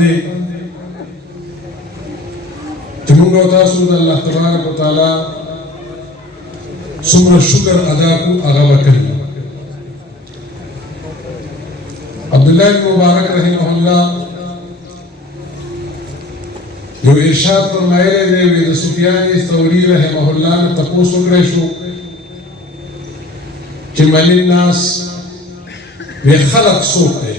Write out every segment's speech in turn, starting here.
دی چې موږ او تاسو د الله تبارک وتعالى څومره شکر ادا کو هغه وکړي. عبدالله بن مبارک رحمه الله یو ارشاد فرمایلی دی وی د سفیان ثوری رحمه الله نه تپوس وکړی شو چې من الناس وی خلق څوک دی؟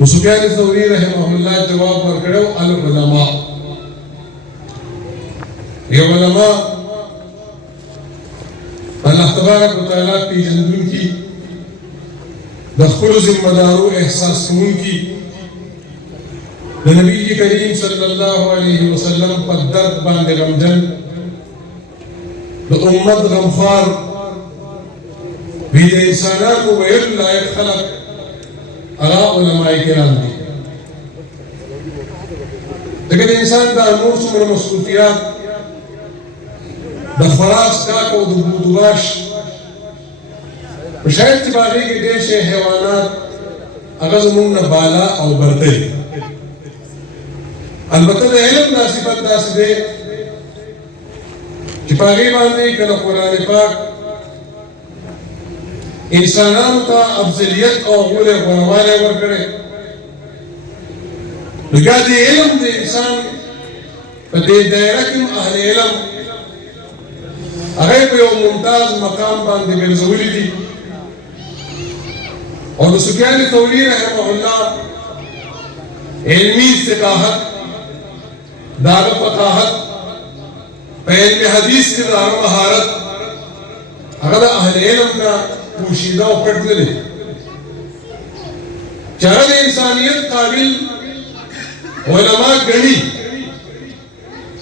نو سفیان ثوری رحمه الله جواب ورکړو العلماء. یو علماء الله تبارک وتعالى پیژندونکي د خپلو ذمه دارو احساس کوونکي د نبی کریم صلی الله علیه وسلم په درد باندې غمجن د امت غمخوار وی د انسانانو ویل لایق خلق هغه علماء کرام دي. دغه د انسان د نور څومره مصروفیات د خوراک کاک او د بودواش په شاید چې باغې کې ډېر شی حیوانات هغه زموږ نه بالا او برتر دي. البته د علم دا صفت داسې دی چې په هغې باندې کله قرآن پاک انسانانو ته افضلیت او غوره غوروالی ورکړی نو بیا د علم د انسان په دې دایره کې اهل علم هغه په یو ممتاز مقام باندې ګرځولي دي. او د سفیان ثوری رحمه الله علمي استقاحت داغه فقاحت په علم حدیث کې داغه مهارت هغه د اهل علم نه پوشیده او پټ نه دی چې هغه د انسانیت قابل علما ګڼي.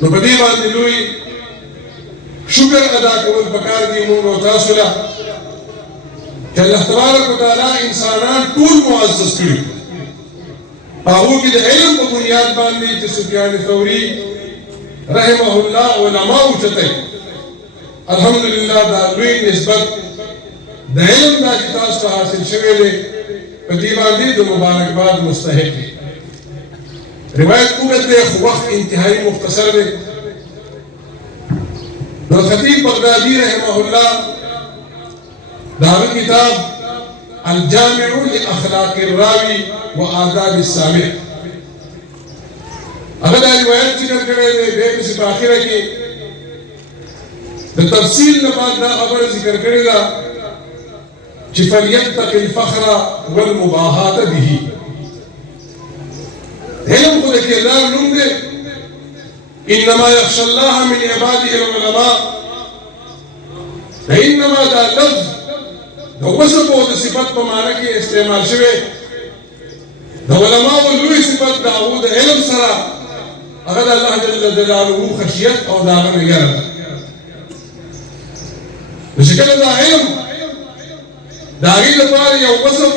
نو په دې باندې لوی شکر ادا کول پکار دي موږ او تاسو له چې الله تبارک وتعالى انسانان ټول معزز کړي هغه کې د علم په بنیاد باندې چې سفیان ثوری رحمه الله علما اوچته الحمدلله دا لوی نسبت د علم د تاسو ته حاصل شوی دی په دې باندې د مبارکباد مستحق دی. روایت اوږد دی خو وخت انتهایی مختصر دی. د خطیب بغدادي رحمه الله داغه کتاب الجامع لاخلاق الراوي وآداب السامع هغه دا روایت ذکر کړی دی. بیا پسې په اخره کې د تفصیل نه بعد دا خبره ذکر کړې ده چې فلیتق الفخر والمباهات به. علم خو د کردار نوم دی. انما يخشى الله من عباده العلماء. انما دا لفظ د وصف او د صفت په معنی کې استعمال شوی. د علماء لوی صفت د هغو د علم سره هغه د الله جل جلاله خشیت او د هغه نګره ده. چې کله دا علم د هغې لپاره یو وصف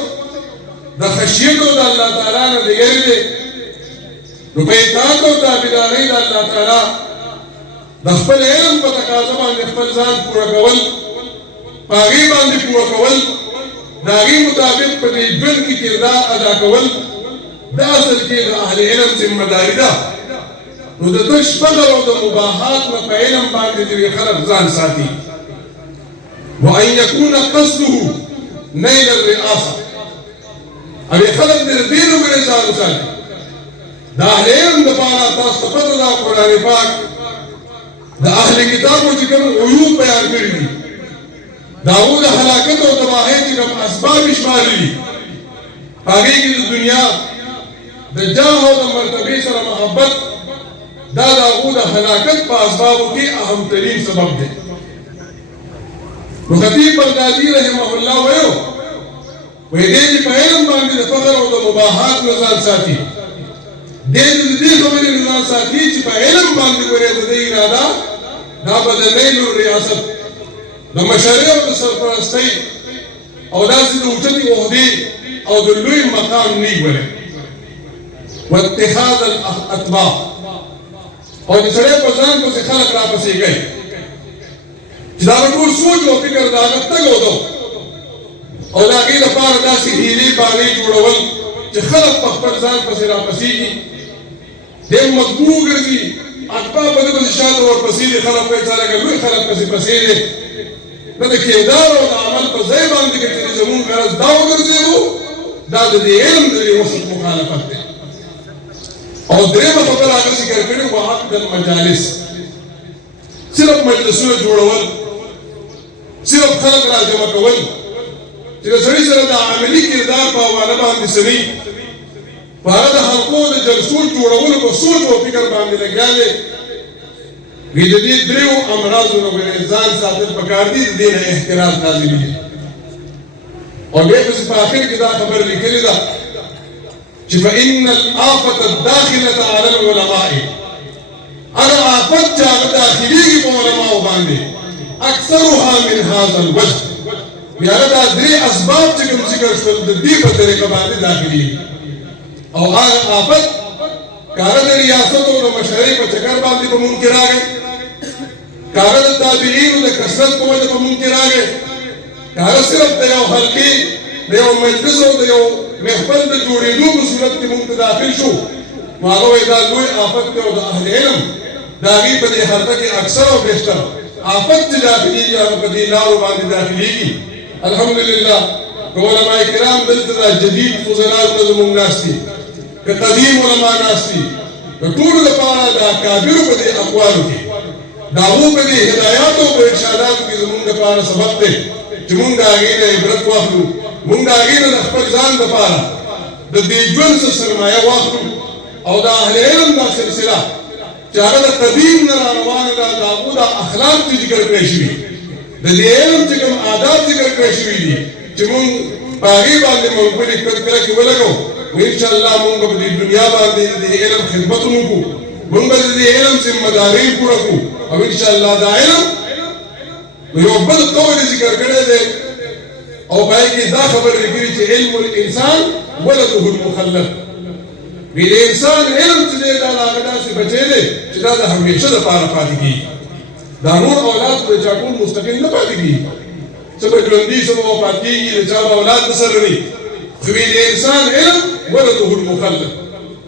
د خشیت او د الله تعالی نه د یېرې دی نو په اطاعت او تابعدارۍ د الله تعالی د خپل علم په تقاضا باندې خپل ځان پوره کول په هغې باندې پوره کول د هغې مطابق په دې ژوند کې کردار ادا کول دا اصل کې د اهل علم ذمه داري ده. نو د تش فخر او د مباحات نه په علم باندې ځینې خلک ځان ساتي. وأن يكون قصده نيل الرئاسة هغه خلک د دې لپاره ځان ساتي. د اهل علم لپاره تاسو ته پته ده قرآن پاک د اهل کتابو چې کوم عیوب بیان کړي دي د هغو د هلاکت او تباهۍ چې کوم اسباب یې شمارلي دي هغې کې د دنیا د جاه او د مرتبې سره محبت دا د هغو د هلاکت په اسبابو کې اهم ترین سبب دی. نو خطیب بغدادي رحمه الله ویو وی دې چې په علم باندې د فخر او د مباحات نه ځان ساتي دې د دې خبرې نه ځان ساتي چې په علم باندې ورې د دې اراده دا به د نیل الریاست د مشرۍ او د سرپرستۍ او داسې د اوچتې عهدې او د لوی مقام نه وي واتخاذ الاتباع او د سړی په ځان پسې خلک راپسې کوي چې دا ټول سوچ او فکر د هغه تګ او دو او د هغې لپاره داسې هیلې بانې جوړول چې خلک په خپل ځان پسې راپسېږي دی مطبوع ګرځي اتباع په دې پسې شاته ورپسې دي خلک وایي چې لکه لوی خلک پسې دی نه د کردار او د عمل په ځای باندې کې چې زمونږ غرض دا وګرځېدو دا د دې علم د دې وسط مخالفت دی او درېیمه خبره هغه ذکر کړې وه عقد المجالس صرف مجلسونه جوړول صرف خلک راجمع کول چې د سړي سره د عملي کردار په حواله باندې سړي په هغه د حلقو د جلسو جوړولو په سوچ او فکر باندې لګیا دی وی د دې دریو امراضو نه ځان ساتل پکار دي د دې نه احتراز لازمي او بیا په آخر کې دا خبره لیکلې ده چې فإن الآفة الداخلة على العلماء هغه آفت چې هغه داخليږي په علماو باندې اکثرها من هذا الوجه بیا دا درې اسباب چې کوم ذکر شول د دې په طریقه باندې داخليږي او هغه آفت کاره د ریاست او د مشرۍ په چکر باندې په مونږ کې راغی کاره د تابعینو د کثرت په وجه په مونږ کې راغی کاره صرف د یو حلقې د یو مجلس او د یو محفل د جوړېدو په صورت کې مونږ ته داخل شو نو هغه وایي دا لوی آفت دی او د اهل علم د هغې په دې حلقه کې اکثر او بیشتر آفت چې داخلېږي هغه په دې لارو باندې داخلېږي الحمدلله که علماء کرام دلته دا جدید فضلاو ته زمونږ ناست دي که قدیم علما ناست دي د ټولو لپاره د اکابرو په دې اقوالو کې د هغو په دې هدایاتو په ارشاداتو کې زمونږ لپاره سبق دی چې مونږ د هغې نه عبرت واخلو مونږ د هغې نه د خپل ځان لپاره د دې ژوند څه سرمایه واخلو او د اهل علم دا سلسله چې هغه د قدیم نه راروانه ده د هغو دا اخلاق چې ذکر کړی شوي د دې علم چې کوم آداب ذکر کړی شوي دي چې مونږ په هغې باندې مونږ پلې کله کې ولګو انشاءالله مونږ به په دې دنیا باندې د دې علم خدمت وکړو مونږ به د دې علم ذمهداري پوره کړو او انشاءالله دا علم یو بل قول ذکر کړی دی او په هغې کې دا خبره لیکلې چې علم الانسان ولده المخلد وی د انسان علم چې دی دا د هغه داسې بچی دی چې دا د همیشه دپاره پاتې کېږي دا نور اولاد خو د چا ټول مستقل نه پاتې کېږي څه به ژوندي څه به وفات کېږي د چا به اولاد نه سره وي خو وی د انسان علم ولده المخلد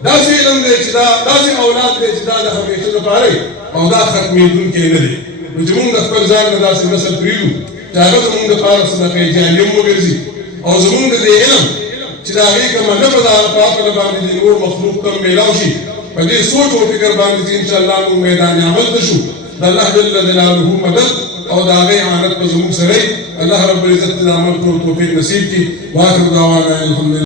داسې علم دی چې دا داسې اولاد دی چې دا د همیشه دپاره او دا ختمېدونکی نه دی نو چې مونږ د خپل ځان نه داسې نسل پرېږدو چې هغه زمونږ دپاره صدقه جاریه وګرځي او زمونږ د دې علم چې د هغې کومه نفع ده هغه په عقله باندې د نور مخلوق ته میلاو شي په دې سوچ او فکر باندې چې انشاءالله مونږ میدان عمل ته شو د الله جل جلاله مدد او د هغې اعانت به زمونږ سره الله رب العزت د عمل کولو توفیق نصیب کړي واخر دعوانا الحمدلله